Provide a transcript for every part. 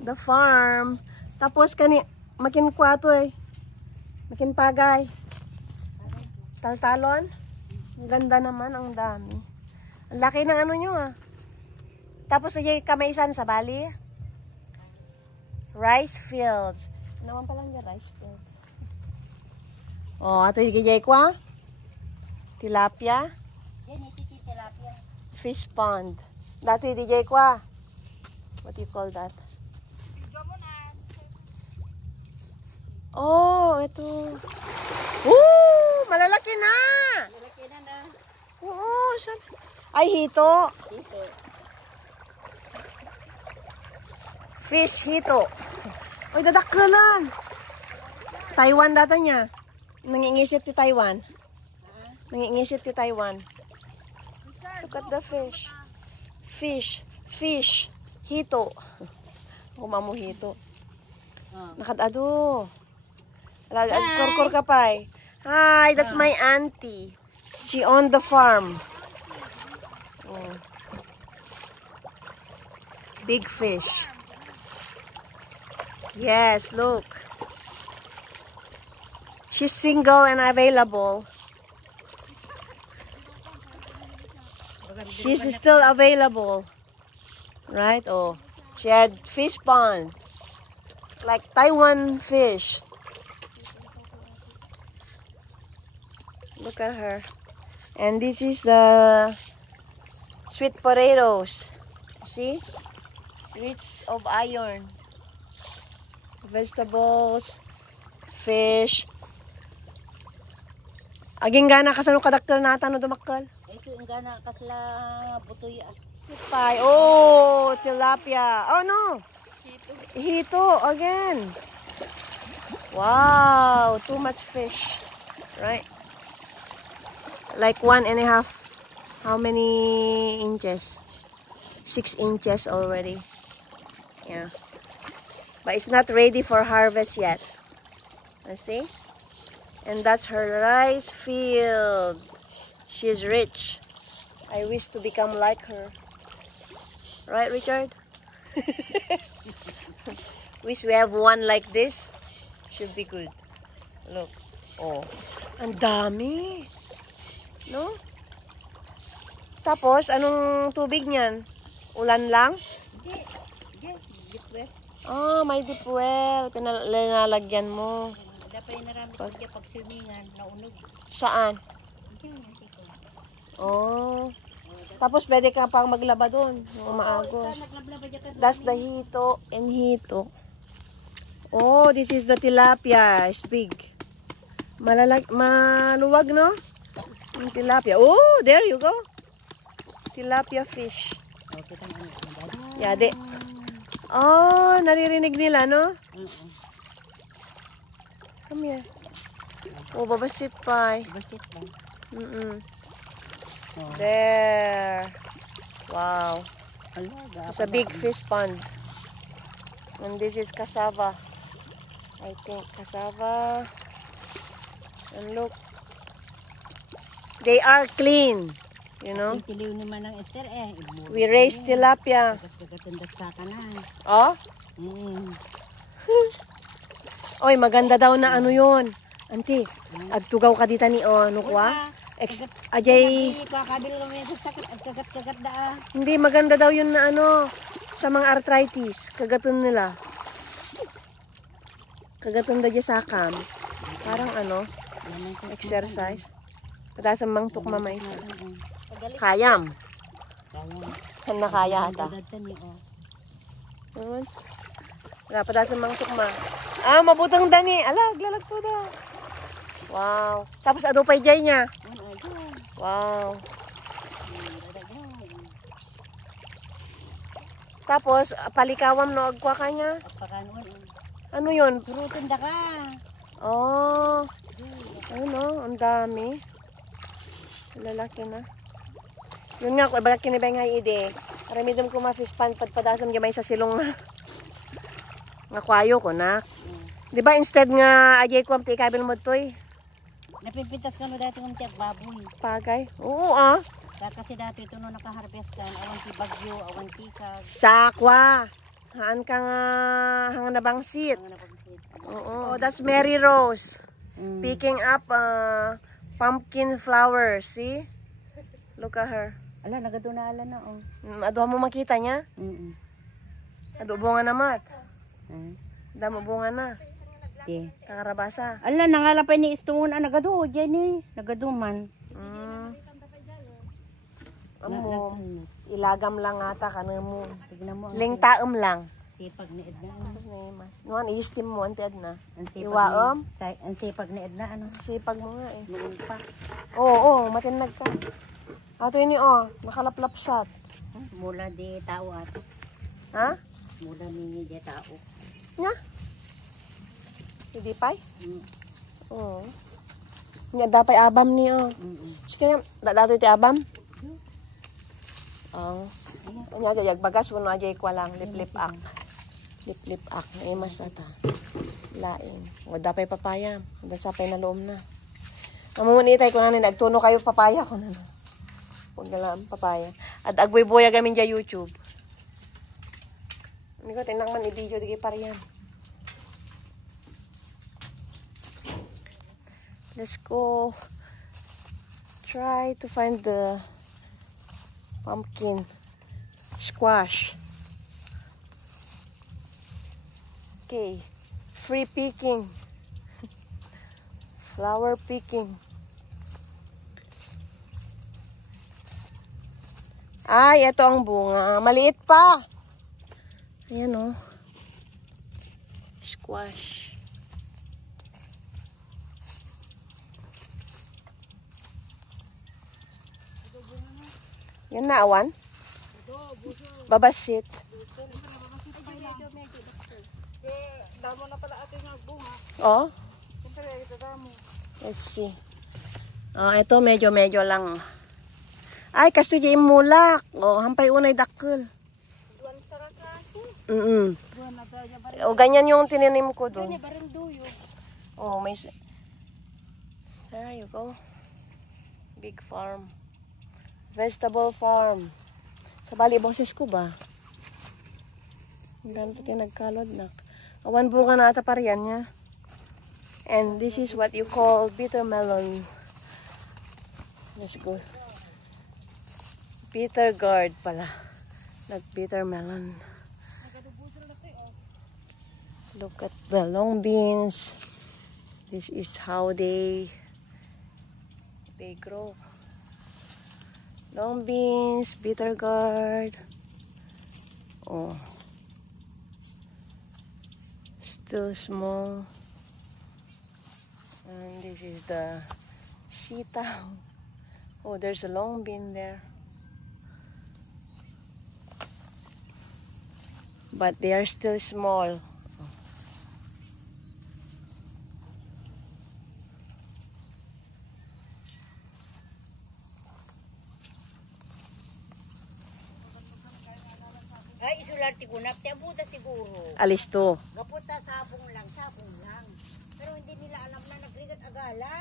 The farm. Tapos kani makin kwato eh. Makin pagay. Taltalon. Ang ganda naman, ang dami. Ang laki ng ano nyo ah. Tapos ay kamaisan sa Bali. Rice fields. Naman pa lang yung rice field. Oh, ato yung gijay kwa. Tilapia. Fish pond. Dato yung DJ kwa. What do you call that? Oh, ito. Malalaki na. Malaki na. Oo, ay, hito. Dito. Fish hito. Oy, dadakkelan. Taiwan data niya. Nangingisit ti Taiwan. Nangingisit ti Taiwan. Look at the fish. Fish. Hito. Kumamu hito. Nakadado. Korkor ka pa eh. Hi, that's my auntie. She owned the farm. Oh. Big fish. Yes, look. She's single and available. She's still available. Right? Oh. She had fish pond. Like Taiwan fish. Look at her. And this is the sweet potatoes. See? Rich of iron. Vegetables. Fish. Aging gana kasano kadakkel nata no dumakkel? Ito yung gana kasla butoy. Sipay. Oh, tilapia. Oh no. Hito again. Wow, too much fish. Right? Like 1.5. How many inches? 6 inches already. Yeah. But it's not ready for harvest yet. Let's see. And that's her rice field. She's rich. I wish to become like her. Right, Richard? Wish we have one like this. Should be good. Look. Oh. Ang dami. No? Tapos, anong tubig niyan? Ulan lang? Hindi. Deep well. Ah, may deep well. Pinalagyan mo. Dapat yung narami pag swimingan, naunog. Saan? Oh. Tapos pwede ka pang maglaba doon. Maagos. That's the hito and hito. Oh, this is the tilapia. It's big. Maluwag, no? Yung tilapia. Oh, there you go. Tilapia fish. Yade. Oh, naririnig nila, no? Come here. Oh, babasit pa. Basit pa. There. Wow. It's a big fish pond. And this is cassava. I think cassava. And look. They are clean. You know? We raise tilapia. Oh? Oy, maganda daw na ano yun. Auntie, agtugaw ka dita ni ano kwa? Ajay. Hindi, maganda daw yun na ano, sa mga arthritis. Kagaton nila. Kagaton da dya sakam. Parang ano, exercise. Padasang mangtok mamaysa. Kayam. Nakaya hata. Padasang mangtok ma. Ah, mabutang dani. Ala, glalag to da. Wow. Tapos adupay jay niya. Wow. Tapos palikawam no agwa kanya. Ano 'yon? Frutin da ka. Oh. Ano, ang dami. Lalaki na. Yun nga ko bagak kinibay nga ide. Aramidom ko ma-fish pan padpadasam gamay sa silong. Nga kwayo ko na. Di ba instead nga ajay ko amti kabil mo toy. Napipintas ka no dati ng tiyak baboy. Pagay. Oo ah. Kasi dati ito no nakaharvest ka, awan ti bagyo, awan ti kag. Sakwa. Haan ka nga hang nabangsit. Ang napagsit. Oo. Oh, that's Mary Rose. Picking up pumpkin flowers. See? Look at her. Ala, nagadunala na oh. Aduha mo makita niya? Ado bunga na mat. Damo bunga na. Di. Kakarabasa. Ala, nangalapay ni istungon nagadu diyan ni. Nagaduman. Amo. Ilagam lang ata kanin mo. Tignan mo. Ling taom lang. Sipag ni Edna. Nuan i-steam mo ante Edna. Ang sipag Iwaom. Ang sipag ni Edna ano. Sipag mo nga eh. Noon pa. Oo, matinag ka. Ato ini oh, nakalaplapsat. Mula di tao at. Ha? Mula ni di tao. Nga? Hindi pay? Oo. Nga dapay abam ni oh. Sige, dadato iti abam? Oo. Anya jayag bagas kuno ajay kwa lang liplip ak. Liplip ak na imas ata. Lain. O dapay papaya. Dan sapay na loom na. Mamunitay ko na ni nagtuno kayo papaya ko na. Huwag na lang papaya. At agboy-boya gamin dya YouTube. Hindi ko tinang man i-video di kay pariyan. Let's go try to find the pumpkin squash. Okay, free picking. Flower picking. Ay, ito ang bunga. Maliit pa. Ayan o. Squash. Yan na, awan? Babasit. Damo na pala atin yung bunga. Oh. Siyempre, ito damo. Let's see. Oh, ito medyo lang. Ay, kasto di mulak. Oh, hampay unay dakkel. Duwan sa rakasi. Duwan na tayo ba? O, ganyan yung tininim ko doon. Ganyan ba rin duyog? Oh, may... There you go. Big farm. Vegetable farm. Sa bali, boses ko ba? Ganito tinagkalod na. Awan bunga na ata pariyan niya. And this is what you call bitter melon. Let's go. Bitter gourd pala. Not bitter melon. Look at the long beans. This is how they grow. Long beans, bitter gourd. Oh. Still small. And this is the sitaw. Oh, there's a long bean there. But they are still small. Ay, isular ti gunap. Ti abuta siguro. Alis to. Gaputa sabong lang. Pero hindi nila alam na nagrigat agala.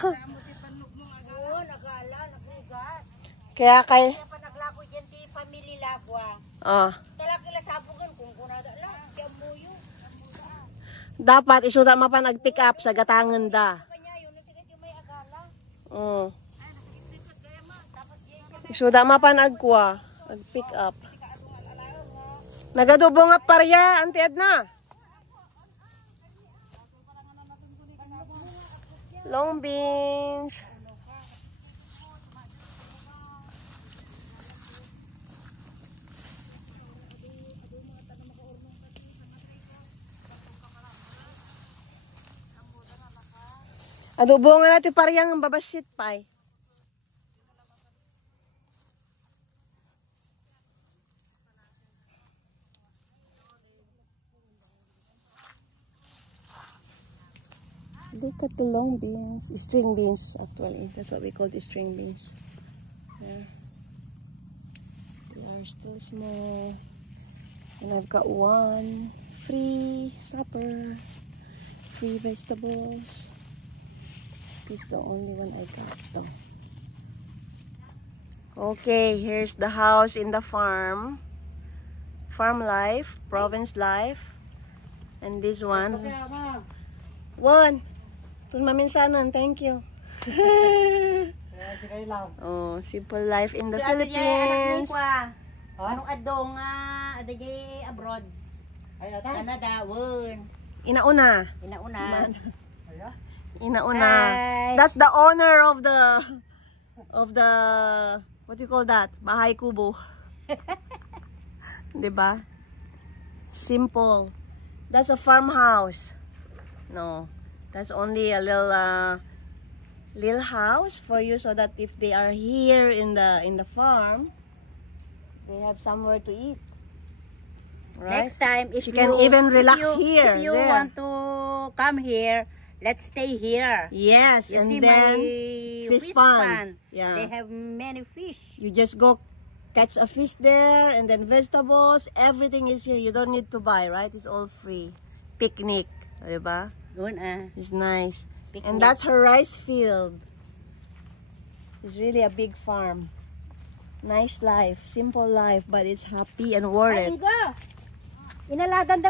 Alam mo ti panog mo agala. Oo, agala, nagrigat. Kaya kay... Kaya pa naglako dyan ti pamili lagwa. Ah. Talakila sabugan kung kunada lang. Ti amuyo. Dapat isuda mapan ag-pick up sa gatangan da. Kanya yun, nasigat yung may agala. Oh. Isuda mapan agkwa, ag-pick up. Nagadubo nga parya, Auntie Edna. Long beans. Adobo nga natin parang babasit pa eh. Look at the long beans, string beans actually. That's what we call the string beans. There. They are still small. And I've got one free supper, free vegetables. This is the only one I got though. Okay, here's the house in the farm. farm life, province life. And this one. One. Ito maminsanan, thank you. Oh, simple life in the Philippines. Anong adong adagay abroad? Canada, won. Inauna. Inauna. Inauna. Hi. That's the owner of the what do you call that? Bahay kubo. 'Di ba? Simple. That's a farmhouse. No. That's only a little house for you so that if they are here in the farm, they have somewhere to eat. Right? Next time, if you can even relax here. If you there. want to come here, let's stay here. Yes, You and see then my fish fish pond. pond. Yeah. They have many fish. You just go catch a fish there, and then vegetables, everything is here. You don't need to buy, right? It's all free. Picnic, diba? Doon It's nice. Picnic. And that's her rice field. It's really a big farm. Nice life, simple life, but it's happy and worth it. Inalagan